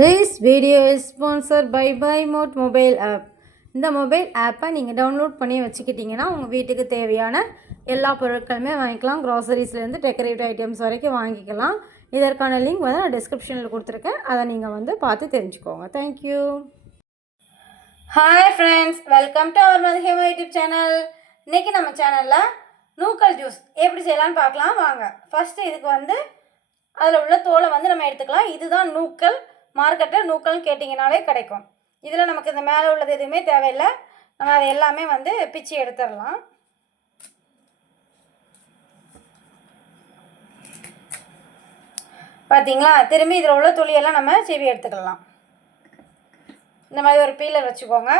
This video is sponsor by by mod mobile app இந்த mobile ஆப்பை நீங்கள் download பண்ணி வச்சுக்கிட்டிங்கன்னா உங்கள் வீட்டுக்கு தேவையான எல்லா பொருட்களுமே வாங்கிக்கலாம். க்ராசரிஸ்லேருந்து டெக்கரேட்டிவ் ஐட்டம்ஸ் வரைக்கும் வாங்கிக்கலாம். இதற்கான லிங்க் வந்து நான் டிஸ்கிரிப்ஷனில் கொடுத்துருக்கேன். அதை நீங்கள் வந்து பார்த்து தெரிஞ்சுக்கோங்க. Thank you hi friends welcome to our Mathihema YouTube channel இன்றைக்கி நம்ம சேனலில் நூக்கல் ஜூஸ் எப்படி செய்யலாம்னு பார்க்கலாம். வாங்க. ஃபஸ்ட்டு இதுக்கு வந்து அதில் உள்ள தோலை வந்து நம்ம எடுத்துக்கலாம். இதுதான் நூக்கல் மார்க்கெட்டில் நூக்கள்னு கேட்டிங்கனாலே கிடைக்கும். இதில் நமக்கு இந்த மேலே உள்ளது எதுவுமே தேவையில்லை. நம்ம அதை எல்லாமே வந்து பிச்சு எடுத்துடலாம். பார்த்தீங்களா திரும்பி இதில் உள்ள துளியெல்லாம் நம்ம சீவி எடுத்துக்கலாம். இந்த மாதிரி ஒரு பீலர் வச்சுக்கோங்க.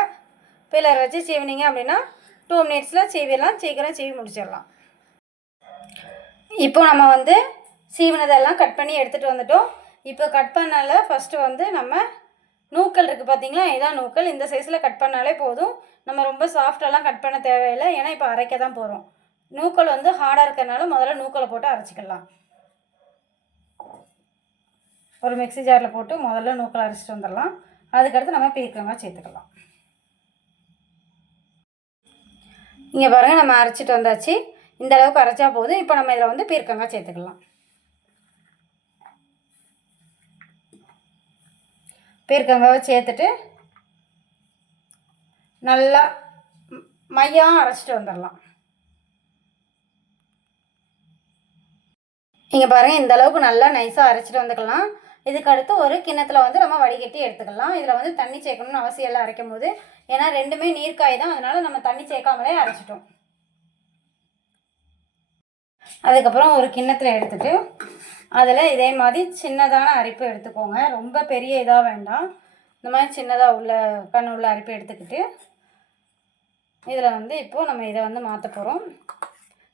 பீலர் வச்சு சீவினீங்க அப்படின்னா டூ மினிட்ஸில் சீவிடலாம். சீக்கிரம் சீவி முடிச்சிடலாம். இப்போ நம்ம வந்து சீவினதெல்லாம் கட் பண்ணி எடுத்துகிட்டு வந்துட்டோம். இப்போ கட் பண்ணால ஃபஸ்ட்டு வந்து நம்ம நூக்கல் இருக்குது பார்த்தீங்களா இதான் நூக்கல் இந்த சைஸில் கட் பண்ணாலே போதும். நம்ம ரொம்ப சாஃப்டெல்லாம் கட் பண்ண தேவையில்லை. ஏன்னா இப்போ அரைக்க தான் போகிறோம் நூக்கல் வந்து ஹார்டாக இருக்கிறனால முதல்ல நூக்கலை போட்டு அரைச்சிக்கலாம். ஒரு மிக்ஸி ஜாரில் போட்டு முதல்ல நூக்கல் அரைச்சிட்டு வந்துடலாம். அதுக்கடுத்து நம்ம பீர்க்கங்காய் சேர்த்துக்கலாம். இங்கே பாருங்கள் நம்ம அரைச்சிட்டு வந்தாச்சு. இந்த அளவுக்கு அரைச்சா போதும். இப்போ நம்ம இதில் வந்து பீர்க்கங்காய் சேர்த்துக்கலாம். பீர்க்கங்காவை சேர்த்துட்டு நல்லா மையம் அரைச்சிட்டு வந்துடலாம். இங்கே பாருங்கள் இந்த அளவுக்கு நல்லா நைஸாக அரைச்சிட்டு வந்துக்கலாம். இதுக்கு அடுத்து ஒரு கிண்ணத்தில் வந்து நம்ம வடிகட்டி எடுத்துக்கலாம். இதில் வந்து தண்ணி சேர்க்கணும்னு அவசியம் இல்லை அரைக்கும் போது ஏன்னா ரெண்டுமே நீர்க்காய் தான் அதனால் நம்ம தண்ணி சேர்க்காமலே அரைச்சிட்டோம். அதுக்கப்புறம் ஒரு கிண்ணத்தில் எடுத்துட்டு அதில் இதே மாதிரி சின்னதான அரிப்பு எடுத்துக்கோங்க. ரொம்ப பெரிய இதாக வேண்டாம். இந்த மாதிரி சின்னதாக உள்ள கண் உள்ள அரிப்பு எடுத்துக்கிட்டு இதில் வந்து இப்போது நம்ம இதை வந்து மாற்ற போகிறோம்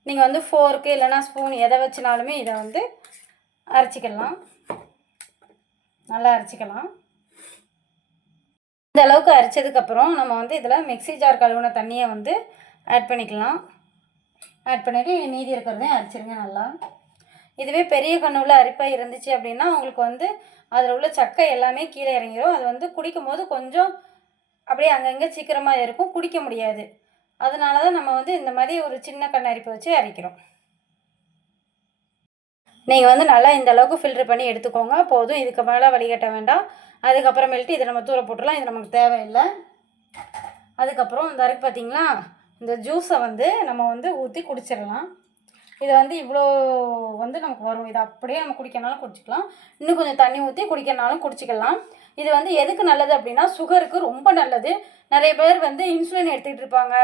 நீங்கள் வந்து ஃபோர்க்கு இல்லைனா ஸ்பூன் எதை வச்சுனாலுமே இதை வந்து அரைச்சிக்கலாம். நல்லா அரைச்சிக்கலாம். இந்த அளவுக்கு அரைச்சதுக்கப்புறம் நம்ம வந்து இதில் மிக்ஸி ஜார் கழுவுன தண்ணியை வந்து ஆட் பண்ணிக்கலாம். ஆட் பண்ணிவிட்டு மீதி இருக்கிறதையும் அரைச்சிருங்க நல்லா. இதுவே பெரிய கண்ணுள்ள அரிப்பாக இருந்துச்சு அப்படின்னா உங்களுக்கு வந்து அதில் உள்ள சக்கை எல்லாமே கீழே இறங்கிடும் அது வந்து குடிக்கும் போது கொஞ்சம் அப்படியே அங்கங்கே சீக்கிரமாக இருக்கும். குடிக்க முடியாது. அதனால தான் நம்ம வந்து இந்த மாதிரி ஒரு சின்ன கண் அரிப்பை வச்சு அரைக்கிறோம். நீங்கள் வந்து நல்லா இந்த அளவுக்கு ஃபில்ட்ரு பண்ணி எடுத்துக்கோங்க. போதும். இதுக்கு மேலே வடிகட்ட வேண்டாம். அதுக்கப்புறமேல்ட்டு இதை நம்ம தூர போட்டுடலாம். இது நமக்கு தேவையில்லை. அதுக்கப்புறம் இந்த அருக்கு பார்த்திங்களா இந்த ஜூஸை வந்து நம்ம வந்து ஊற்றி குடிச்சிடலாம். இதை வந்து இவ்வளோ வந்து நமக்கு வரும். இதை அப்படியே நம்ம குடிக்கனாலும் குடிச்சிக்கலாம். இன்னும் கொஞ்சம் தண்ணி ஊற்றி குடிக்கனாலும் குடிச்சிக்கலாம். இது வந்து எதுக்கு நல்லது அப்படின்னா சுகருக்கு ரொம்ப நல்லது. நிறைய பேர் வந்து இன்சுலின் எடுத்துக்கிட்டு இருப்பாங்க.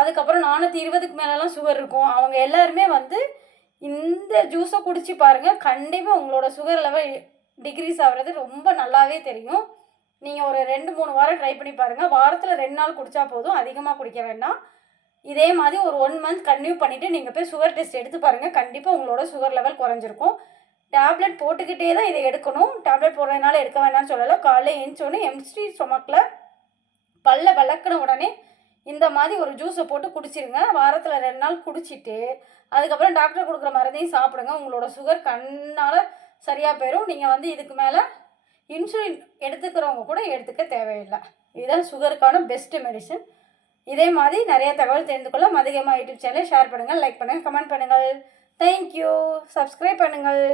அதுக்கப்புறம் நானூற்றி இருபதுக்கு மேலெலாம் சுகர் இருக்கும். அவங்க எல்லாருமே வந்து இந்த ஜூஸை குடிச்சு பாருங்கள் கண்டிப்பாக உங்களோட சுகர் லெவல் டிக்ரீஸ் ஆகிறது ரொம்ப நல்லாவே தெரியும். நீங்கள் ஒரு ரெண்டு மூணு வாரம் ட்ரை பண்ணி பாருங்கள் வாரத்தில் ரெண்டு நாள் குடித்தா போதும். அதிகமாக குடிக்க வேண்டாம். இதே மாதிரி ஒரு ஒன் மந்த் கன்டினியூ பண்ணிவிட்டு நீங்கள் போய் சுகர் டெஸ்ட் எடுத்து பாருங்கள் கண்டிப்பாக உங்களோட சுகர் லெவல் குறைஞ்சிருக்கும். டேப்லெட் போட்டுக்கிட்டே தான் இதை எடுக்கணும். டேப்லெட் போடுறதுனால எடுக்க வேண்டாம்னு சொல்லலை. காலைல எழுந்தோடனே எம்ஸ்டி ஸ்டொமக்கில் பல்ல விளக்குன உடனே இந்த மாதிரி ஒரு ஜூஸை போட்டு குடிச்சிருங்க. வாரத்தில் ரெண்டு நாள் குடிச்சிட்டு அதுக்கப்புறம் டாக்டர் கொடுக்குற மருந்தையும் சாப்பிடுங்க. உங்களோட சுகர் கண்ணால் சரியாக போயிடும் நீங்கள் வந்து இதுக்கு மேலே இன்சுலின் எடுத்துக்கிறவங்க கூட எடுத்துக்க தேவையில்லை. இதுதான் சுகருக்கான பெஸ்ட்டு மெடிசன் இதே மாதிரி நிறைய தகவல் தெரிந்து கொள்ள மதிகமாக யூடியூப் சேனலை ஷேர் பண்ணுங்கள் லைக் பண்ணுங்கள் கமெண்ட் பண்ணுங்கள். தேங்க்யூ சப்ஸ்கிரைப் பண்ணுங்கள்.